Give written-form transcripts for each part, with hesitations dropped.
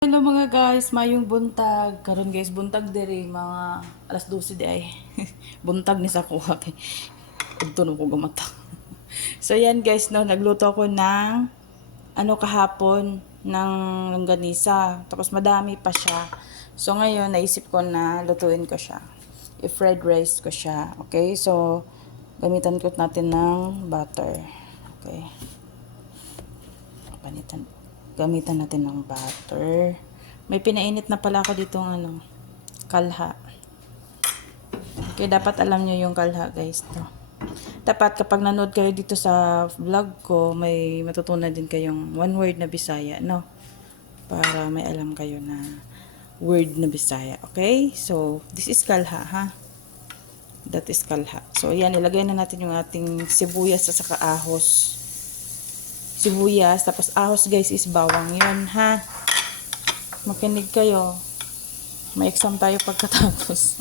Hello mga guys, mayong buntag. Karon guys, buntag diri mga alas 12 di ay. Buntag ni sa kuha kay udto ko gumata. So yan guys, no, nagluto ako ng kahapon ng longganisa. Tapos madami pa siya. So ngayon naisip ko na lutuin ko siya. I-fried rice ko siya. Okay? So gamitan ko natin ng butter. Okay? Gamitan natin ng butter. May pinainit na pala ako dito kalha. Okay, dapat alam nyo yung kalha guys. To. Dapat kapag nanood kayo dito sa vlog ko, may matutunan din kayong one word na Bisaya, no? Para may alam kayo na word na Bisaya. Okay? So, this is kalha, ha? That is kalha. So, yan, ilagay na natin yung ating sibuyas at saka ahos. Sibuyas, tapos ahos guys is bawang yun, ha? Makinig kayo. May exam tayo pagkatapos.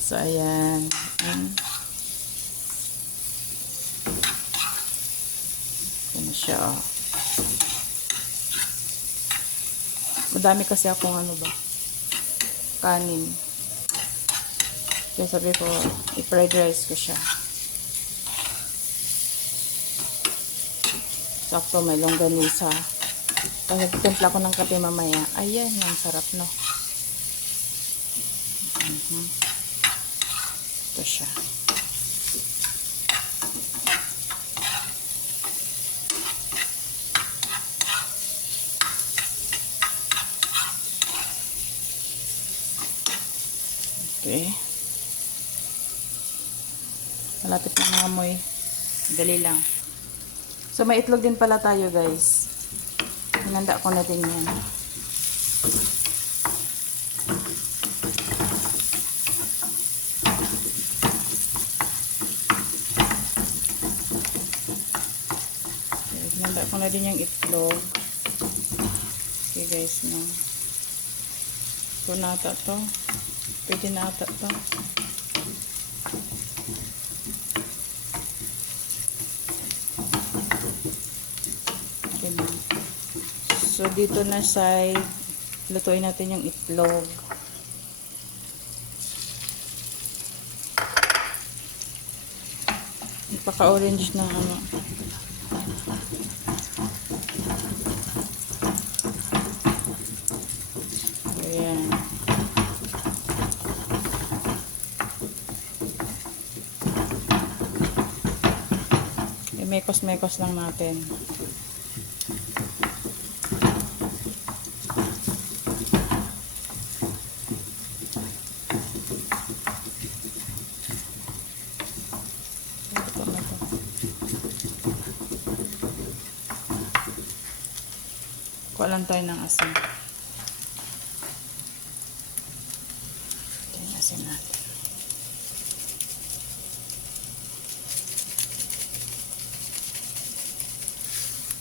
So, ayan. Ayan siya, oh. Madami kasi akong kanin. Kaya sabi ko, i-fried rice ko siya. Sakto, may longganisa. Kasi timpla ko ng kape mamaya. Ayan, ang sarap, no? Ito siya. Okay. Malapit na mga amoy. Dali lang. So, may itlog din pala tayo, guys. Hinanda ko na din yan. Hinanda ko na din yung itlog. Okay, guys, no. Ito na ata to. Pwede na ata to. Okay na. So, dito na side, lutuin natin yung itlog. Paka-orange na Ayan. I-mekos-mekos lang natin. Kuha lang tayo ng asin. Ito yung asin natin.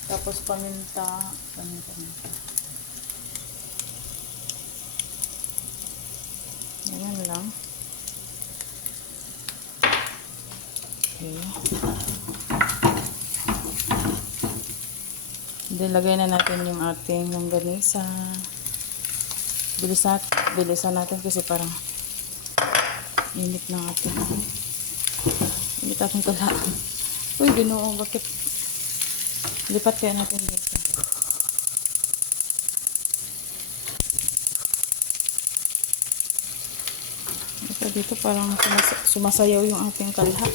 Tapos paminta. Ganyan lang. Okay. Dilagay na natin yung ating longganisa. Bilisan natin kasi parang init ng ating init ating kalha. Uy, Ginoo, bakit lipat kaya natin dito? Dito parang sumasayaw yung ating kalha.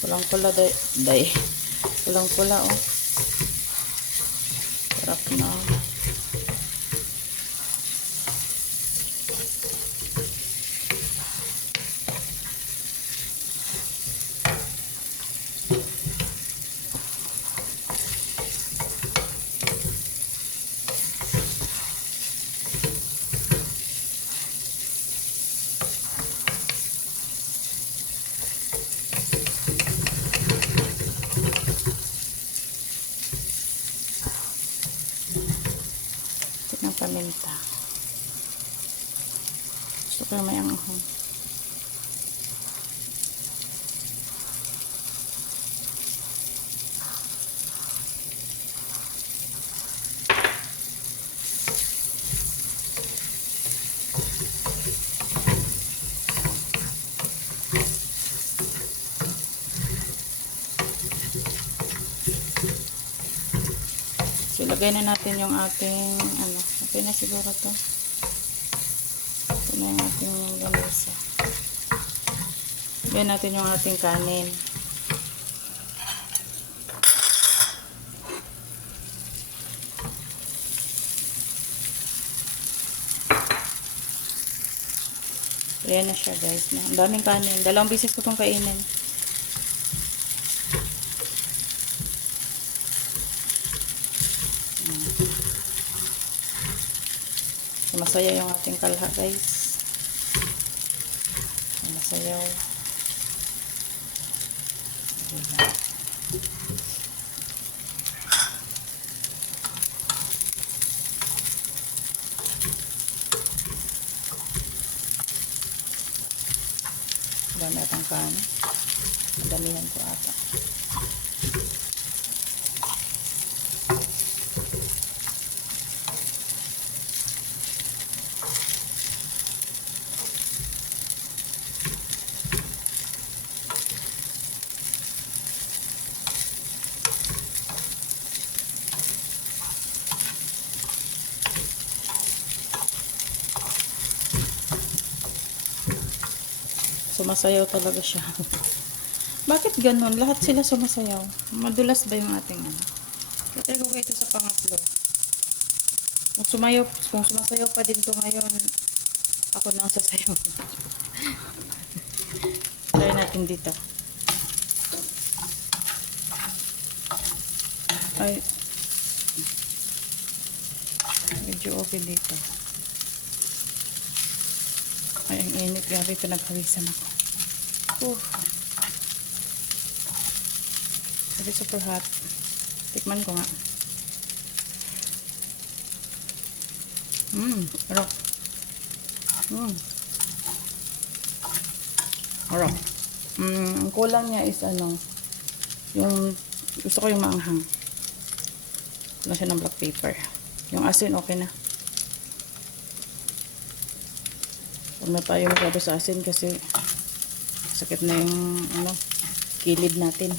Pulang pula day. Pulang pula, oh. Sarap na. Ng paminta. Gusto ko may anghang. Lagay na natin yung ating, ano, okay na siguro to. Ito na yung ating lamesa. Lagay natin yung ating kanin. Ayan na siya guys. Ang daming kanin. 2 beses ko itong kainin. Masaya yung ating kalha guys. Masayaw. Dami atang kanin. Madamihan ko ata. Sumasayaw talaga siya. Bakit ganun? Lahat sila sumasayaw. Madulas ba yung ating ano? Katry ko kayo ito sa pangatlo. Kung sumasayaw pa din to ngayon, ako na ang sasayaw. Try natin dito. Ay. Medyo okay dito. Ay, ang init. Grabe, pinagpawisan ako. Very super hot. Tikman ko nga. Harap. Harap. Ang kulang niya is ano, yung, gusto ko yung maanghang. Kulang siya ng black pepper. Yung asin, okay na. Huwag na tayo masyado sa asin kasi sakit na yung ano, kilid natin.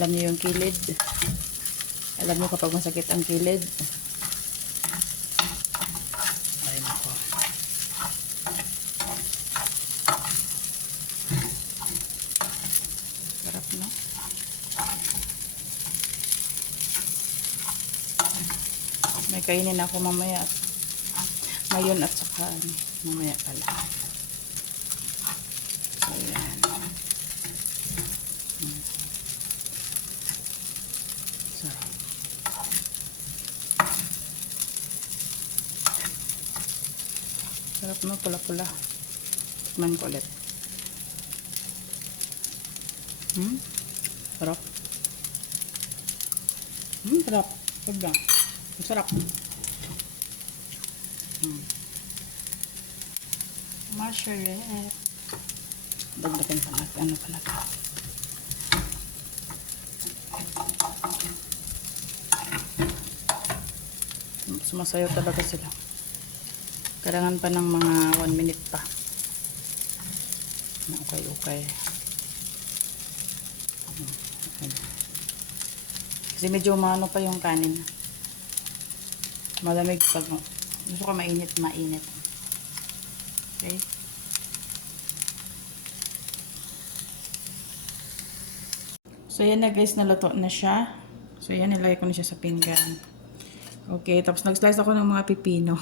Alam niyo yung kilid. Alam niyo kapag masakit ang kilid. Ay nako. Sarap, no? May kainin ako mamaya. Ngayon at saka mamaya pala. Ayan. Sarap. Sarap, no? Pula-pula. Tikman ko ulit. Sarap. Sarap. Sobra. Sarap. Masarap. Dagdagan pa natin. Ano pa natin? Sumasayaw talaga sila. Kailangan pa ng mga 1 minute pa. Okay. Kasi medyo maano pa yung kanin. Malamig pag gusto ko mainit. Okay. So yan na guys, naluto na siya. So yan, nilagay ko na siya sa pinggan. Okay, tapos nag-slice ako ng mga pipino.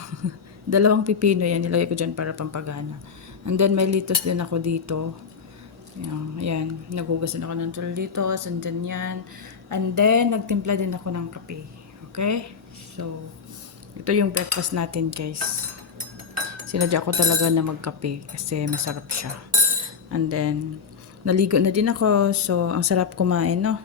2 pipino yan, nilagay ko dyan para pampagana. And then may litos din ako dito. Ayan, nagugasan ako ng litos, and then yan. And then, nagtimpla din ako ng kape. Okay? So, ito yung breakfast natin guys. Sinadya ko talaga na magkape kasi masarap siya. And then, naligo na din ako. So, ang sarap kumain, no?